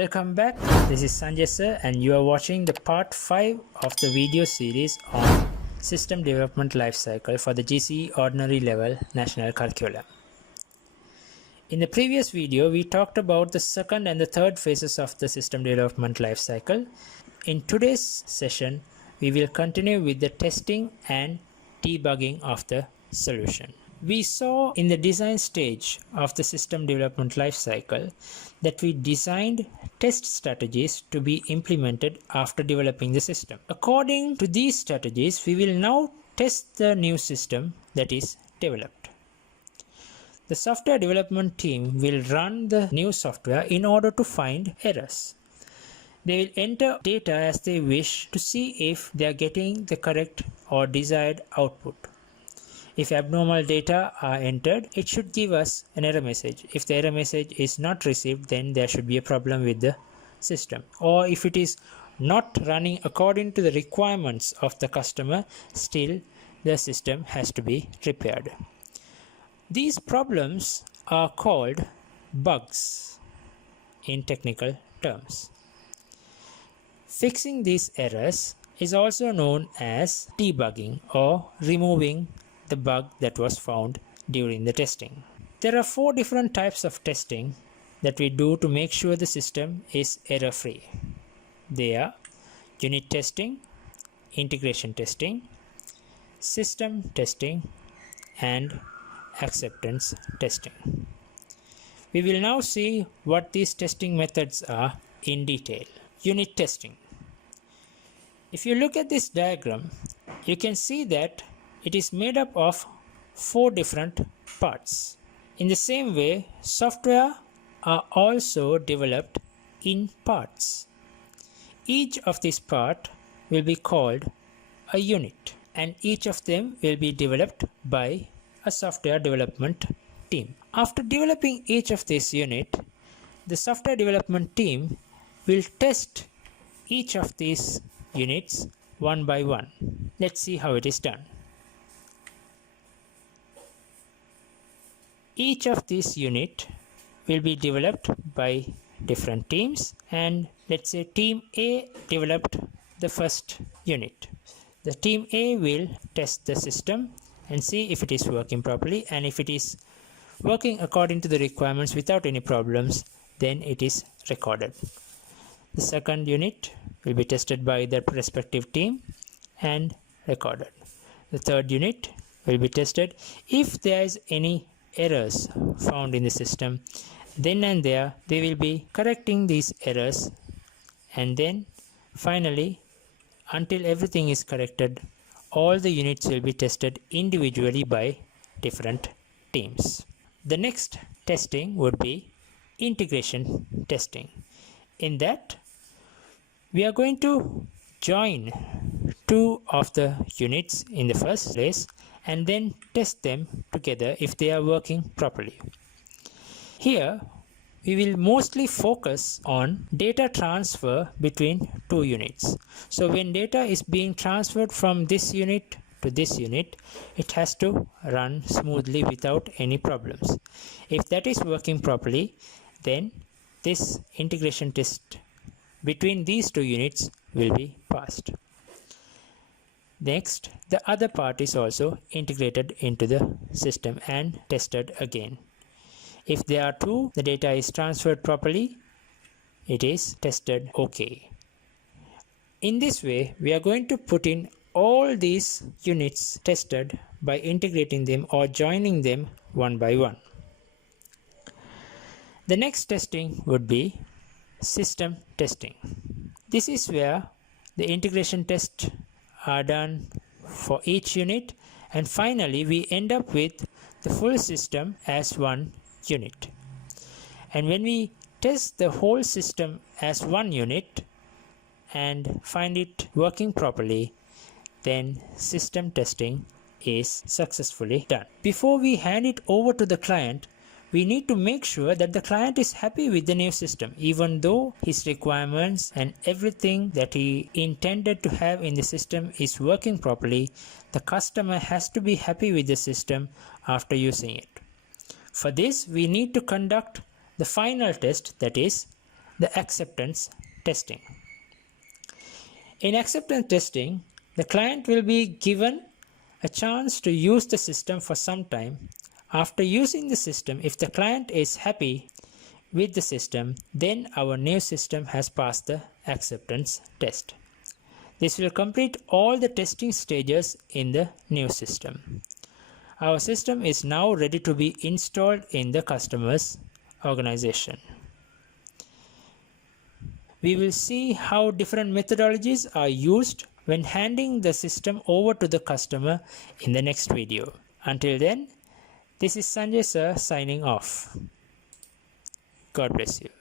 Welcome back. This is Sanjay sir and you are watching the part 5 of the video series on System Development Lifecycle for the GCE Ordinary Level National Curriculum. In the previous video, we talked about the second and the third phases of the System Development Lifecycle. In today's session, we will continue with the testing and debugging of the solution. We saw in the design stage of the system development lifecycle that we designed test strategies to be implemented after developing the system. According to these strategies, we will now test the new system that is developed. The software development team will run the new software in order to find errors. They will enter data as they wish to see if they are getting the correct or desired output. If abnormal data are entered, it should give us an error message. If the error message is not received, then there should be a problem with the system. Or if it is not running according to the requirements of the customer, still the system has to be repaired. These problems are called bugs in technical terms. Fixing these errors is also known as debugging or removing the bug that was found during the testing. There are 4 different types of testing that we do to make sure the system is error-free. They are unit testing, integration testing, system testing, and acceptance testing. We will now see what these testing methods are in detail. Unit testing. If you look at this diagram, you can see that it is made up of 4 different parts. In the same way, software are also developed in parts. Each of these parts will be called a unit, and each of them will be developed by a software development team. After developing each of these units, the software development team will test each of these units one by one. Let's see how it is done. Each of these units will be developed by different teams, and let's say team A developed the first unit. The team A will test the system and see if it is working properly, and if it is working according to the requirements without any problems, then it is recorded. The second unit will be tested by the respective team and recorded. The third unit will be tested. If there is any errors found in the system, then and there they will be correcting these errors, and then finally, until everything is corrected, all the units will be tested individually by different teams. The next testing would be integration testing. In that, we are going to join 2 of the units in the first place and then test them together if they are working properly. Here, we will mostly focus on data transfer between 2 units. So when data is being transferred from this unit to this unit, it has to run smoothly without any problems. If that is working properly, then this integration test between these 2 units will be passed. Next, the other part is also integrated into the system and tested again. If there are 2, the data is transferred properly, it is tested okay. In this way, we are going to put in all these units tested by integrating them or joining them one by one. The next testing would be system testing. This is where the integration tests are done for each unit, and finally we end up with the full system as one unit. And when we test the whole system as one unit and find it working properly, then system testing is successfully done. Before we hand it over to the client, we need to make sure that the client is happy with the new system. Even though his requirements and everything that he intended to have in the system is working properly, the customer has to be happy with the system after using it. For this, we need to conduct the final test, that is the acceptance testing. In acceptance testing, the client will be given a chance to use the system for some time. After using the system, if the client is happy with the system, then our new system has passed the acceptance test. This will complete all the testing stages in the new system. Our system is now ready to be installed in the customer's organization. We will see how different methodologies are used when handing the system over to the customer in the next video. Until then, this is Sanjay sir signing off. God bless you.